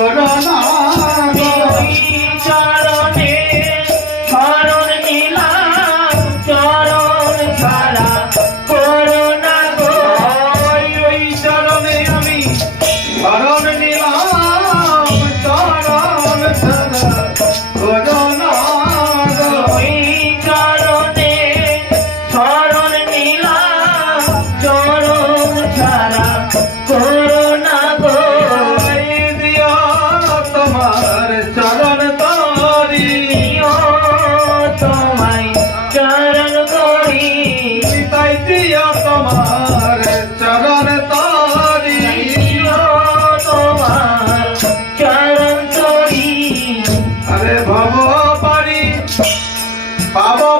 我这那。তোমার চরণ তরি তোমার চরণ তরি। আরে ভব পারি পাবো